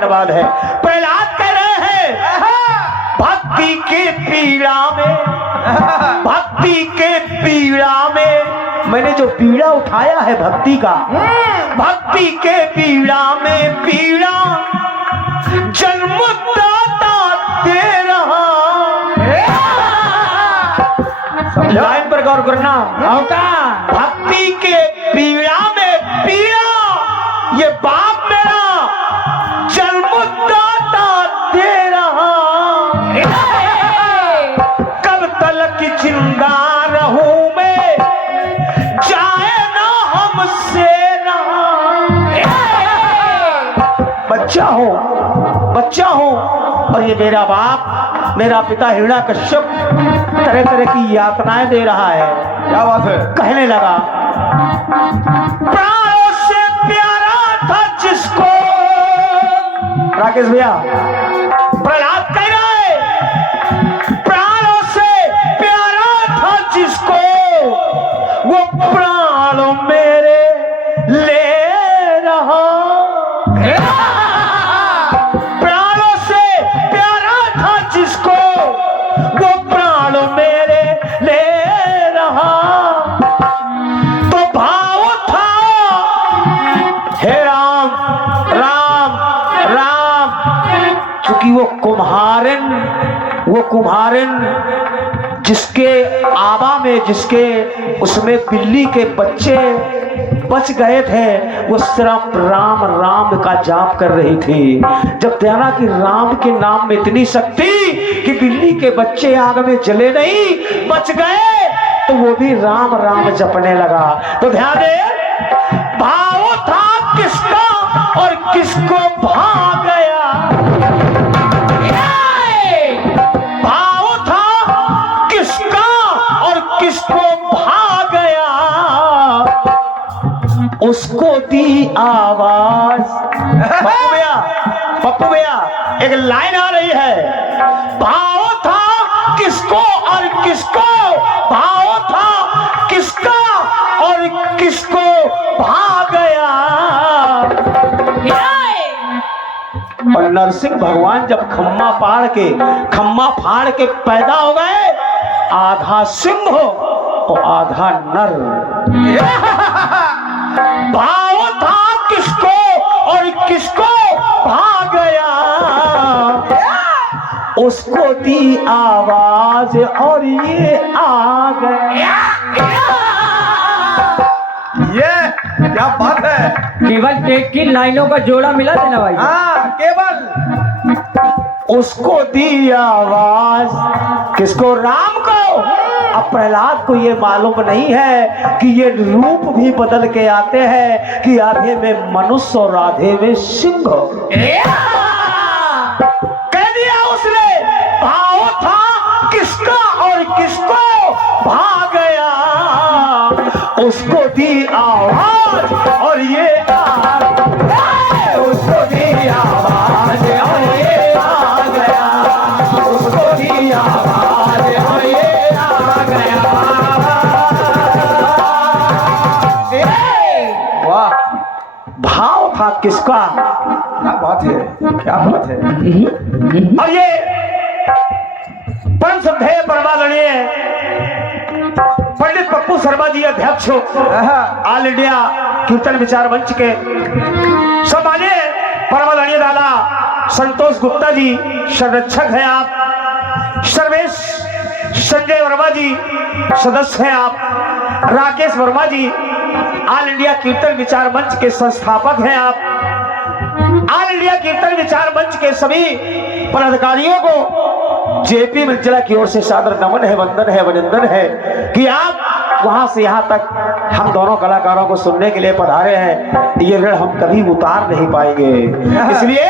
धन्यवाद है। प्रहलाद कह रहे हैं भक्ति के पीड़ा में, भक्ति के पीड़ा में मैंने जो पीड़ा उठाया है भक्ति का, भक्ति के पीड़ा में पीड़ा जन्मदाता दे रहा। लाइन पर गौर करना होगा। भक्ति के पीड़ा में पीड़ा ये बाप मेरा जन्मदाता दे रहा। कब तक जिंदा रहूं मैं, जाए ना हमसे रहा। बच्चा हो और ये मेरा बाप, मेरा पिता हिरण्याकश्यप तरह तरह की यातनाएं दे रहा है। क्या बात है? कहने लगा प्राणों से प्यारा था जिसको, राकेश भैया प्रहलाद कह रहा है प्राणों से प्यारा था जिसको, वो प्राण मेरे ले रहा। प्राणों से प्यारा था जिसको, वो प्राण मेरे ले रहा। तो भाव था हे राम राम राम, क्योंकि वो कुम्हारन जिसके आबा में, जिसके उसमें बिल्ली के बच्चे बच गए थे, वो सिर्फ राम राम का जाप कर रही थी। जब ध्याना कि राम के नाम में इतनी शक्ति कि बिल्ली के बच्चे आग में जले नहीं, बच गए, तो वो भी राम राम जपने लगा। तो ध्यान दे, भाव था किसका और किसको भाग गया। भाव था किसका और किसको भाग गया, उसको दी आवाज। पप्पू भैया एक लाइन आ रही है, भाव था किसको और किसको, भाव था किसका और किसको भाग गया। और नरसिंह भगवान जब खम्मा फाड़ के पैदा हो गए, आधा सिंह हो और आधा नर। भाव था किसको और किसको भाग गया, उसको दी आवाज और ये आ गया। ये क्या बात है? केवल टेक की लाइनों का जोड़ा मिला देना भाई। हाँ, केवल उसको दी आवाज, किसको? राम को। अब प्रहलाद को ये मालूम नहीं है कि ये रूप भी बदल के आते हैं, कि आधे में मनुष्य और आधे में सिंह। कह दिया उसने, भाव था किसका और किसको भाग गया, उसको दी आवाज और ये आ गया। उसको दी आवाज और ये आ गया, उसको दी आवाज और ये आ गया। वाह, भाव था किसका, क्या बात है, क्या बात है। और ये परम श्रद्धेय परमादरणीय पंडित पप्पू शर्मा जी अध्यक्ष ऑल इंडिया कीर्तन विचार मंच के, सम्मानीय परमादरणीय दादा संतोष गुप्ता जी संरक्षक हैं आप, सर्वेश संजय वर्मा जी सदस्य हैं आप, राकेश वर्मा जी ऑल इंडिया कीर्तन विचार मंच के संस्थापक हैं आप, ऑल इंडिया कीर्तन विचार मंच के सभी पदाधिकारियों को जेपी मंचला की ओर से सादर नमन है, वंदन है, अभिनंदन है कि आप वहां से यहां तक हम दोनों कलाकारों को सुनने के लिए पधारे हैं। ये ऋण हम कभी उतार नहीं पाएंगे, इसलिए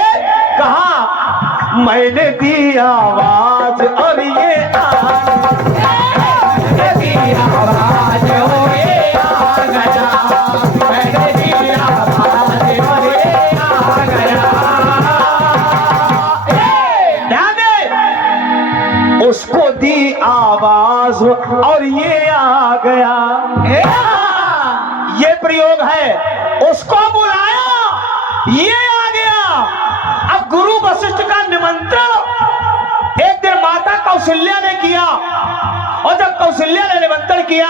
कहा मैंने दी आवाज और ये उसको दी आवाज और ये आ गया। ये प्रयोग है, उसको बुलाया ये आ गया। अब कौशल्या ने निमंत्रण किया,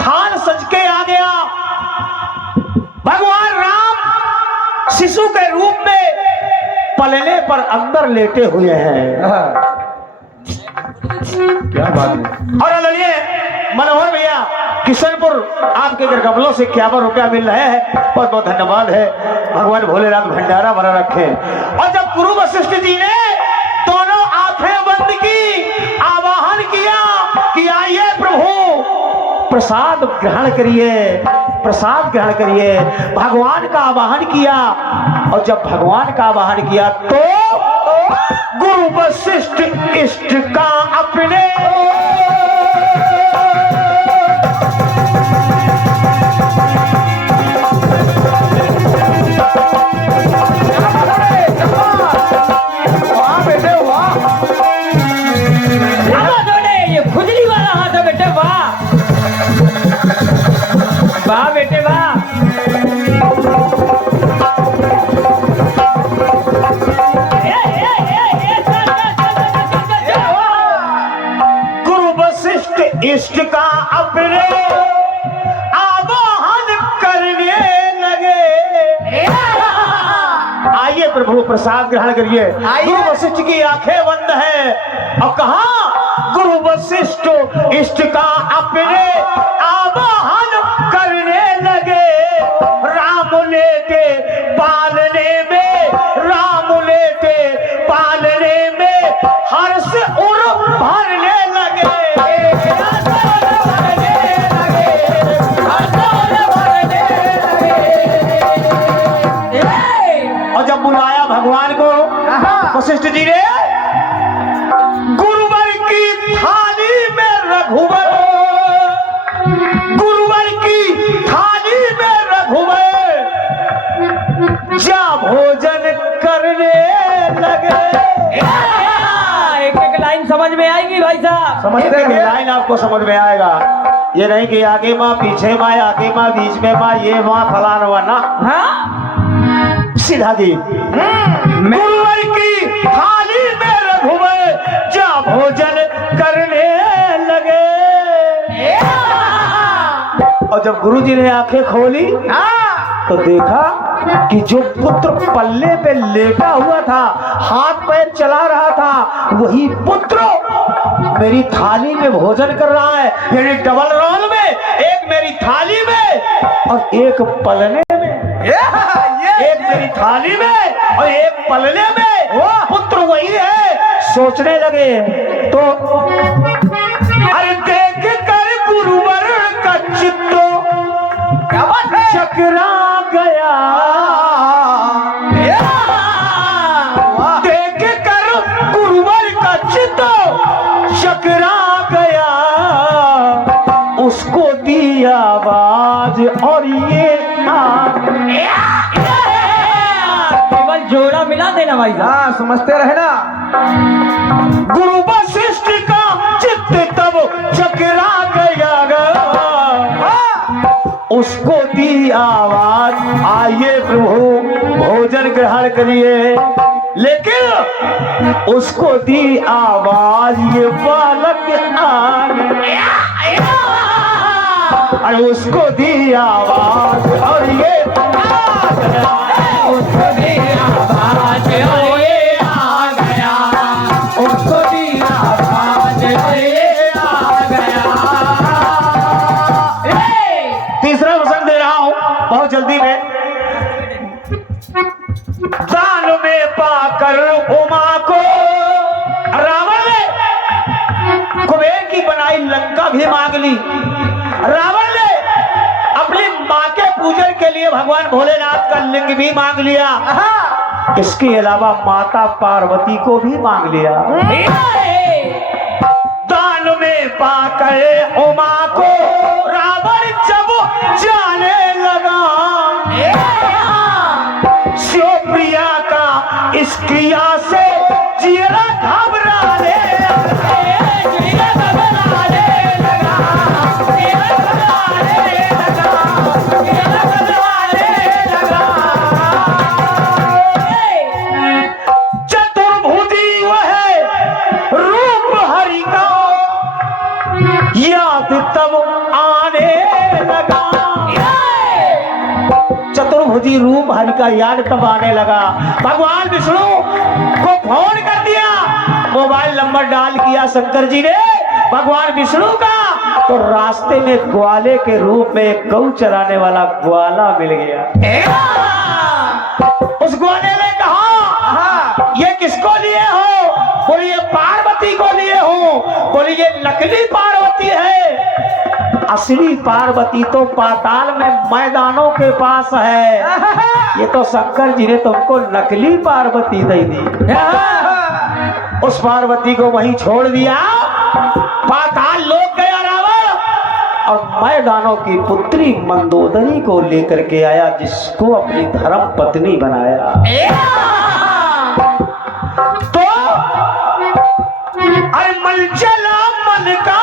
थान सज के आ गया। भगवान राम शिशु के रूप में पलने पर अंदर लेटे हुए हैं। हाँ। क्या बात है। और आदरणीय मनोहर भैया किशनपुर आपके घर गमलों से 51 रुपया मिल रहे हैं, बहुत बहुत धन्यवाद है। भगवान भोलेनाथ भंडारा भरा रखे। और जब गुरु वशिष्ठ जी ने दोनों आंखें बंद की, आवाहन किया कि आइए प्रभु प्रसाद ग्रहण करिए, प्रसाद ग्रहण करिए, भगवान का आवाहन किया। और जब भगवान का आवाहन किया तो गुरु वशिष्ठ इष्ट का अपने ये खुजली वाला हाथ है बेटे, वाह वाह बेटे वाह। गुरु वशिष्ठ इष्ट का अपने आवाहन करने लगे। आइए प्रभु प्रसाद ग्रहण करिए। गुरु वशिष्ठ की आंखें बंद है और कहा गुरु वशिष्ठ इष्ट का अपने आवाहन करने लगे। राम लेटे पालने में, राम लेटे पालने में हर्ष उर भरने लगे। और जब बुलाया भगवान को वशिष्ठ जी ने, गुरुवर की थाली में रघुवर, गुरुवर की थाली में रघुवर जा भोजन करने लगे। एक एक लाइन समझ में आएगी भाई साहब। समझते हैं। लाइन आपको समझ में आएगा, ये नहीं कि आगे माँ पीछे माँ, आगे माँ बीच में माँ, ये माँ फलाना हुआ ना। हाँ सीधा गीत। गुरुवर की थाली में रघुवर जा भोजन करने लगे। और जब गुरुजी ने आंखें खोली तो देखा कि जो पुत्र पल्ले पे लेटा हुआ था, हाथ पैर चला रहा था, वही पुत्र मेरी थाली में भोजन कर रहा है। यानी डबल रोल में, एक मेरी थाली में और एक पलने में। एक मेरी थाली में और एक पलने में, वो पुत्र वही है। सोचने लगे तो अरे देख कर गुरुवर का चित्त चकरा गया। देख कर गुरुवर का चित्त चकरा गया। उसको दी आवाज और ये केवल जोड़ा मिला देना भाई साहब। हाँ, समझते रहे ना। गुरु वशिष्ठ का चित्त तब चकरा गया। उसको दी आवाज आइए प्रभु भोजन ग्रहण करिए। लेकिन उसको दी आवाज ये बालक आ गया। और उसको दी आवाज और ये उसको दी आवाज और ये आ गया। उसको दी आवाज और ये आ गया। तीसरा वचन दे रहा हूं बहुत जल्दी में। दान में पाकर उमा को रावण ने कुबेर की बनाई लंका भी मांग ली। रावण ने अपनी मां के पूजन के लिए भगवान भोलेनाथ का लिंग भी मांग लिया। इसके अलावा माता पार्वती को भी मांग लिया। दान में पाकर उमा को रावण जब जाने लगा। शिवप्रिया का इस क्रिया से चेहरा घबराने रूप हरि का याद तब आने लगा। भगवान विष्णु को फोन कर दिया, मोबाइल नंबर डाल किया शंकर जी ने भगवान विष्णु का, तो रास्ते में ग्वाले के रूप में एक गौ चराने वाला ग्वाला मिल गया। उस ग्वाले ने कहा, ये किसको लिए हो? बोले ये पार्वती को लिए हो। बोले ये नकली पार्वती है, असली पार्वती तो पाताल में मैदानों के पास है। ये तो शंकर जी ने तुमको नकली पार्वती दे दी। उस पार्वती को वहीं छोड़ दिया, पाताल लोक गया रावण, और मैदानों की पुत्री मंदोदरी को लेकर के आया, जिसको अपनी धर्म पत्नी बनाया। तो अरमल चला मन का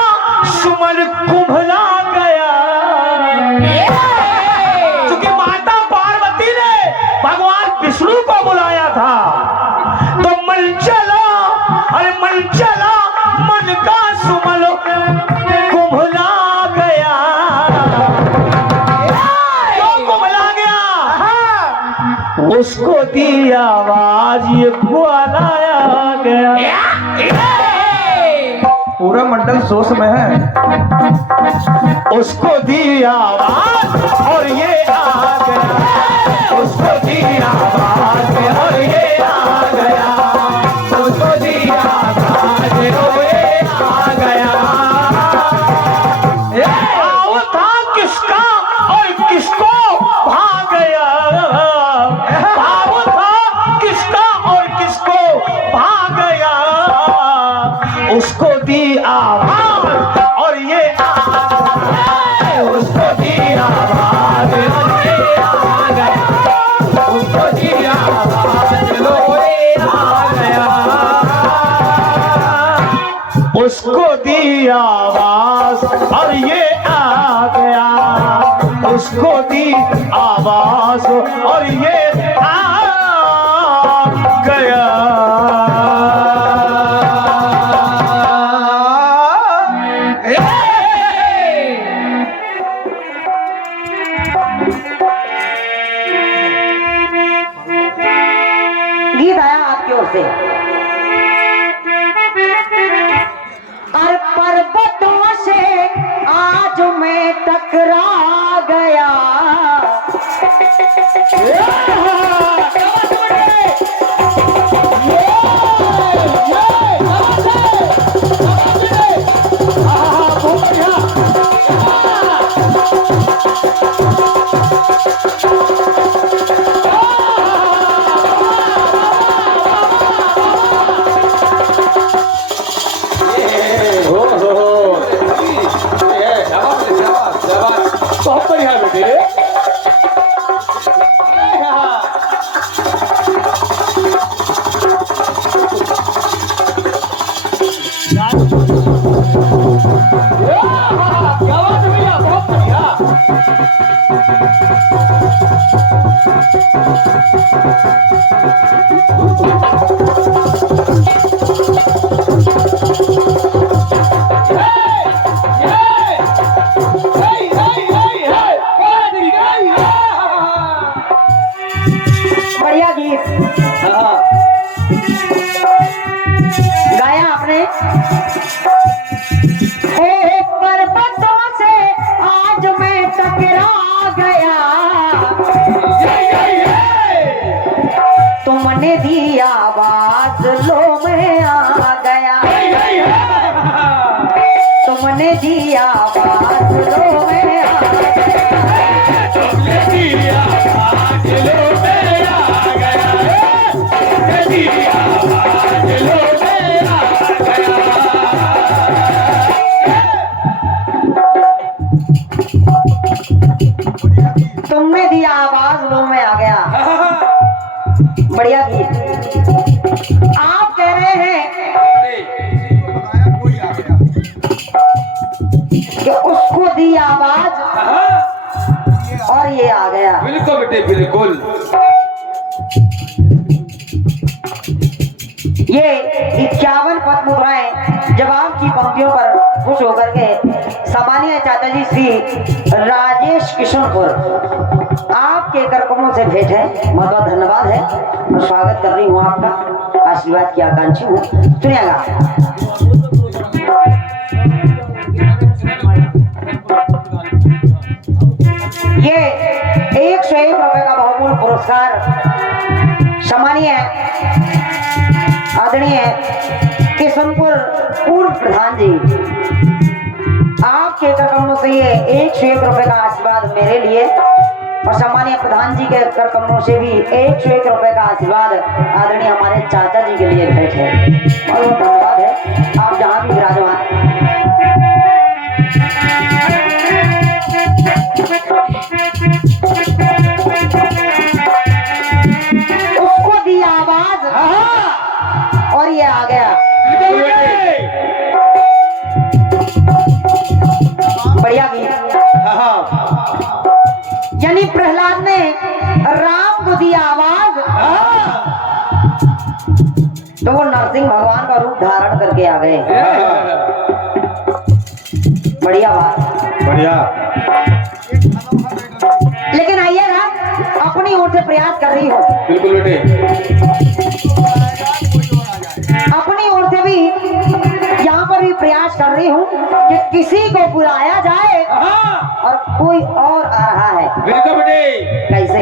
सुमन कुंभला गया, क्योंकि माता पार्वती ने भगवान विष्णु को बुलाया था। तो मन चला, अरे मन चला मन का सुमन कुंभला गया। क्यों कुंभला गया? उसको दी आवाज ये ग्वाला आ गया। पूरा मंडल सोच में है। उसको दी आवाज और ये आ गया। उसको दी आवाज और ये आ गया। उसको दी आवाज और ये आ गया। आओ था किसका और किसको भाग गया। आओ था किसका और किसको भाग गया। उसको दी आवाज और ये आ गया। उसको दी आवाज और ये आ गया। उसको दी आवाज और ये आ गया। उसको दी आवाज और ये आ गया। उसको दी आवाज और ये आ गया। गीत आया आपकी ओर से। और पर्वतों से आज मैं टकरा गया। बहुत बढ़िया बेटे। क्या बात है भैया, बहुत बढ़िया। बढ़िया गीत गाया आपने। ओ पर्वतों से आज मैं टकरा गया। तुमने दी आवाज लो मैं आ गया। तुमने दी आवाज लो मैं आ गया। तुमने दी आवाज लो मैं आ गया। तुमने दी आवाज लो मैं आ गया। तुमने दी आवाज लो मैं आ गया। बढ़िया गीत। आप कह रहे हैं कि उसको दी आवाज और ये आ गया। बिल्कुल बेटे बिल्कुल। ये 51 पद मुद्राएं जवाब की पंक्तियों पर खुश होकर के सामान्य चाचा जी श्री राजेश किशनपुर आपके करकमों से भेंट है। बहुत बहुत धन्यवाद है और स्वागत कर रही हूँ आपका, आशीर्वाद की आकांक्षी हूँ। सुनिएगा, ये 101 रुपए का बहुमूल्य पुरस्कार सम्मानीय आदरणीय किशनपुर पूर्व प्रधान जी, आपके करकमों से ये 101 रुपए का आशीर्वाद मेरे लिए और सम्मानीय प्रधान जी के करकमों से भी 101 रुपए का आशीर्वाद आदरणीय हमारे चाचा जी के लिए भेंट है। बहुत बहुत धन्यवाद है, आप जहाँ भी विराजमान। उसको दी आवाज और ये आ गया। बढ़िया गीत। यानी प्रहलाद ने राम को दी आवाज तो वो नरसिंह भगवान का रूप धारण करके आ गए। बढ़िया बात, बढ़िया। लेकिन आइएगा, अपनी ओर से प्रयास कर रही हो, बिल्कुल बेटे। अपनी ओर से भी यहाँ पर भी प्रयास कर रही हूँ कि किसी को बुलाया जाए और कोई और आ रहा है। बिल्कुल बेटे। कैसे?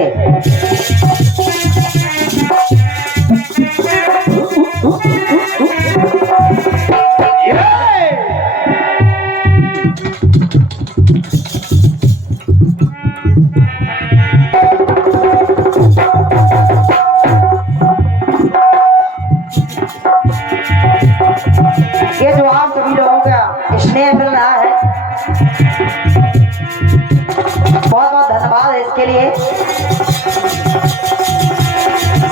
ये जो आप सभी लोगों का स्नेह मिल रहा है, बहुत बहुत धन्यवाद है इसके लिए।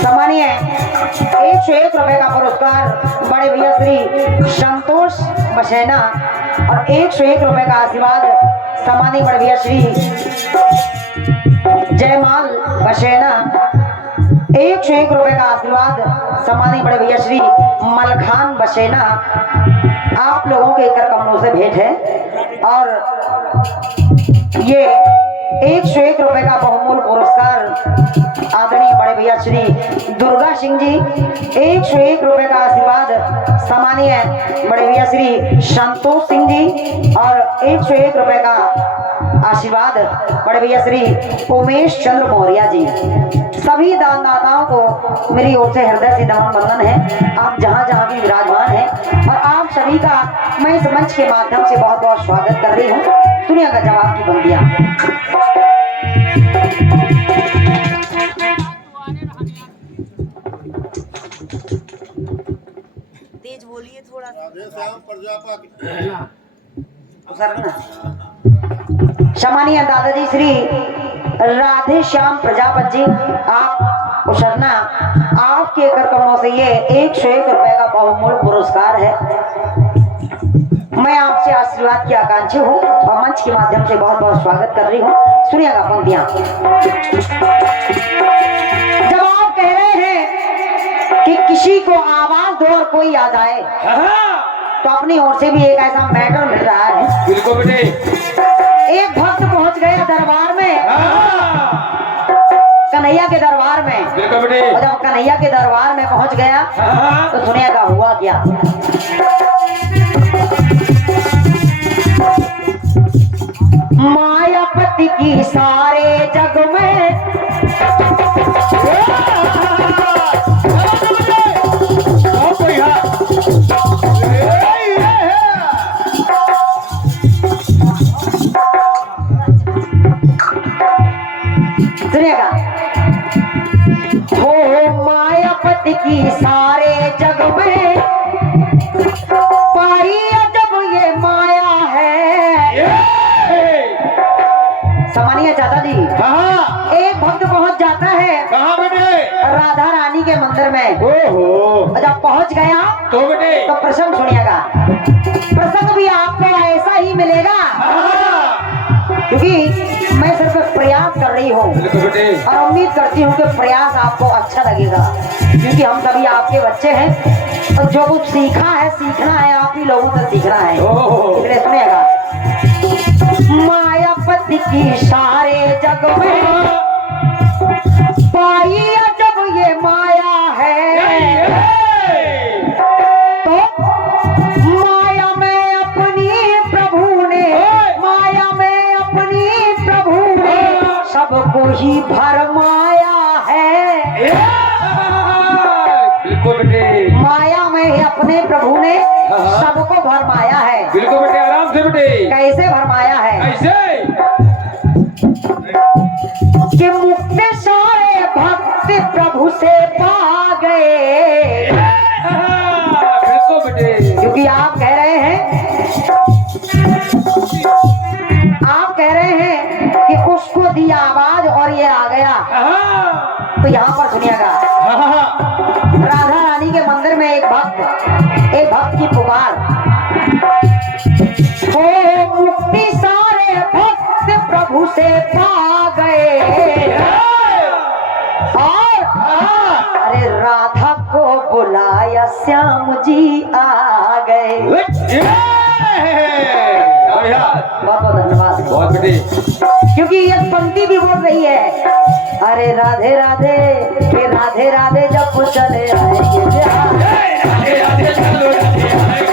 सम्मानीय 101 रुपए का पुरस्कार बड़े भैया श्री संतोष बसेना और 101 रुपए का आशीर्वाद सम्मानीय बड़े भैया श्री जयमाल बसेना, 101 रुपए का आशीर्वाद सम्मानीय बड़े भैया श्री मलखान बसेना। आप लोगों के कर कमलों से भेंट है और ये 101 रुपए का बहुमूल्य पुरस्कार आदरणीय बड़े भैया श्री दुर्गा सिंह जी, 101 रुपए का आशीर्वाद सम्मानीय बड़े भैया श्री संतोष सिंह जी और 101 रुपए का आशीर्वाद बड़े भैया श्री उमेश चंद्र मौर्य जी। सभी दानदाताओं को मेरी ओर से हृदय से नमन वंदन है। आप जहाँ जहाँ भी विराजमान हैं और आप सभी का मैं इस मंच के माध्यम से बहुत बहुत स्वागत कर रही हूँ। सुनिएगा जवाब की बंदियां। तेज बोलिए थोड़ा सम्मानीय दादाजी श्री राधे श्याम प्रजापति जी, आप उसरना, आपके कर कमलों से ये 101 रुपए का बहुमूल्य पुरस्कार है। मैं आपसे आशीर्वाद की आकांक्षी हूँ और मंच के माध्यम से बहुत बहुत स्वागत कर रही हूँ। सुनिएगा पंक्तियां। जब आप कह रहे हैं कि किसी को आवाज दो और कोई आ जाए, तो अपनी ओर से भी एक ऐसा मैटर मिल रहा है। बिल्कुल बेटे। एक भक्त पहुंच गया दरबार में, कन्हैया के दरबार में। बिल्कुल बेटे। और जब कन्हैया के दरबार में पहुंच गया तो सुनिएगा हुआ क्या। मायापति की सारे जग में सुनिएगा, हो मायापति की सारे जग में पाई जब ये माया है। सम्मानीय चाचा जी, एक भक्त पहुंच जाता है कहाँ बेटे? राधा रानी के मंदिर में। ओहो। और जब पहुंच गया तो बेटे तो प्रसंग सुनिएगा। प्रसंग भी आपको ऐसा ही मिलेगा क्योंकि मैं सिर्फ प्रयास कर रही हूँ बिल्कुल बेटे। और उम्मीद करती हूँ कि प्रयास आपको अच्छा लगेगा, क्योंकि हम सभी आपके बच्चे हैं और जो कुछ सीखा है सीखना है, आप ही लोगों से सीखना है। ओहो। इसलिए सुनिएगा। मायापति की सारे जग में पाई जब ये माया है, तो माया में अपनी प्रभु ने, माया में अपनी प्रभु ने सबको ही भरमाया है। बिल्कुल बेटे, माया में अपने प्रभु ने सबको भरमाया है। बिल्कुल बेटे, आराम से बेटे। कैसे भरमाया है? कैसे? कि मुक्ति सारे भक्त प्रभु से पा गए। बिल्कुल बेटे, क्योंकि आप कह रहे हैं कि उसको दी आवाज और ये आ गया। तो यहाँ पर सुनिएगा, राधा रानी के मंदिर में एक भक्त की पुकार, ओ मुक्ति सारे भक्त प्रभु से पा गए। और अरे राधा को बुलाया श्याम जी आ गए। बहुत बहुत धन्यवाद। बहुत बेटे, क्योंकि ये पंक्ति भी बोल रही है, अरे राधे राधे के राधे राधे जब चले आएंगे बिहार। राधे राधे चलो, राधे राधे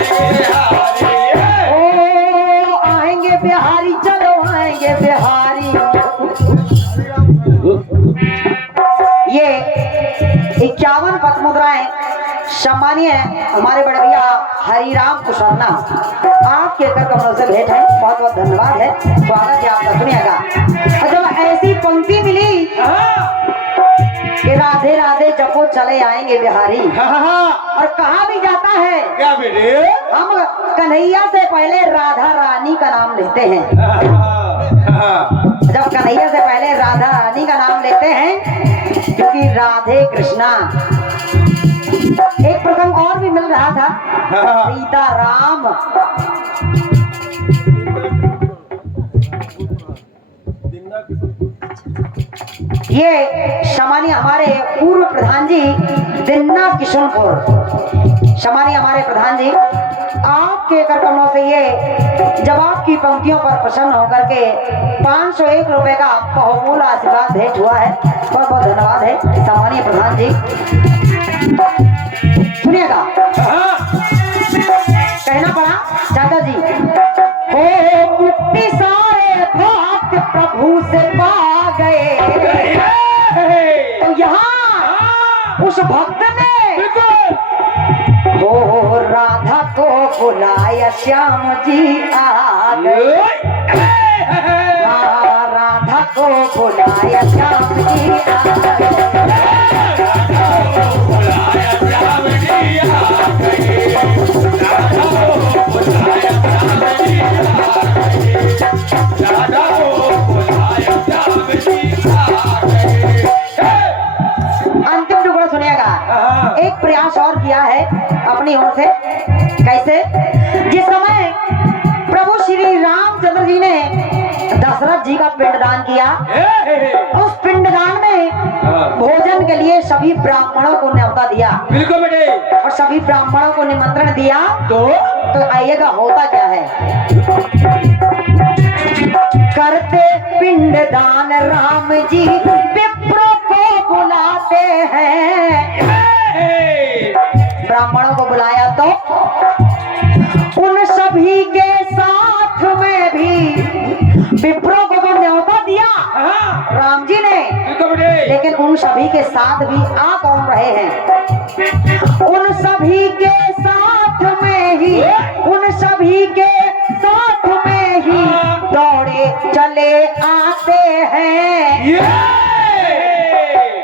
चलो, ओ आएंगे बिहारी, चलो आएंगे बिहारी। ये 51 पद मुद्राएं सम्मानीय हमारे बड़े भैया हरिराम कुशवाहा आपके कर कमलों से भेंट है। बहुत बहुत धन्यवाद है, स्वागत है आपका। सुनिएगा, और जब ऐसी पंक्ति मिली कि राधे राधे जपो चले आएंगे बिहारी, और कहा भी जाता है क्या बेटे? हम कन्हैया से पहले राधा रानी का नाम लेते हैं। जब कन्हैया से पहले राधा रानी का नाम लेते हैं, क्योंकि राधे कृष्णा। एक प्रसंग और भी मिल रहा था, सीता राम। ये सामान्य हमारे पूर्व प्रधान जी दिन्ना किशनपुर, सामान्य हमारे प्रधान जी आपके कर कमलों से ये जब आपकी पंक्तियों पर प्रसन्न होकर के 501 रुपए का बहुमूल्य आशीर्वाद भेंट हुआ है। बहुत बहुत धन्यवाद है सामान्य प्रधान जी। सुनिएगा, कहना पड़ा चाचा जी, हो मुक्ति सारे भक्त प्रभु से पा गए। तो यहाँ उस भक्त ने हो राधा को बुलाया श्याम जी आ गए। राधा को बुलाया श्याम जी आ गए। अंतिम टुकड़ा सुनिएगा, एक प्रयास और किया है अपनी ओर से। कैसे? जिस समय प्रभु श्री रामचंद्र जी ने दशरथ जी का पिंडदान किया, उस पिंडदान में भोजन के लिए सभी ब्राह्मणों को न्योता दिया। बिल्कुल बेटे, और सभी ब्राह्मणों को निमंत्रण दिया। तो आइएगा, होता क्या है? करते पिंडदान राम जी विप्रों को बुलाते हैं। ब्राह्मणों को बुलाया तो उन सभी के साथ में भी विप्रों को तो न्योता दिया राम जी ने, लेकिन उन सभी के साथ भी आ कौन रहे हैं? उन सभी के साथ में ही, उन सभी के साथ में ही दौड़े चले आते हैं।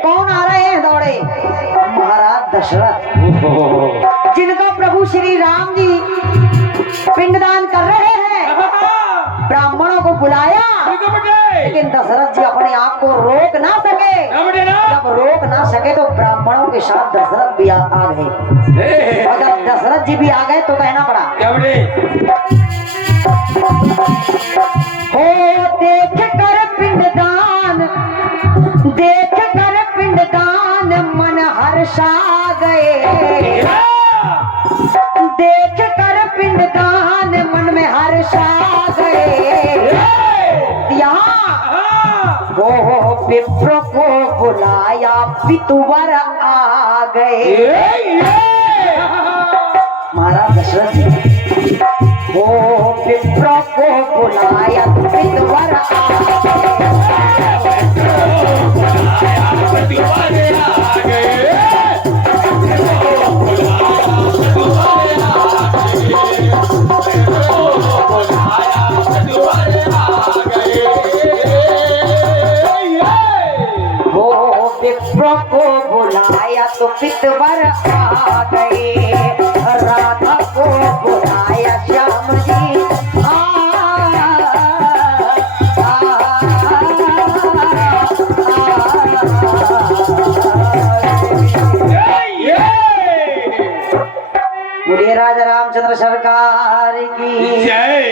कौन आ रहे हैं दौड़े? महाराज दशरथ, जिनका प्रभु श्री राम जी पिंडदान कर रहे हैं। ब्राह्मणों को बुलाया, लेकिन दशरथ जी अपने आप को रोक ना सके। जब रोक ना सके तो ब्राह्मणों के साथ दशरथ भी आ गए। और जब दशरथ जी भी आ गए तो कहना पड़ा, हो देख कर पिंडदान, देख कर पिंडदान मन हर्षा गए। देख कर विप्र को बुलाया पितुवर आ गए। महाराज दशरथ जी, वो विप्र को बुलाया पितुवर आ विप्र को बुलाया तो पितवर आ गए। राधा को बुलाया श्याम जी बोलिए राजा रामचंद्र सरकार की जय।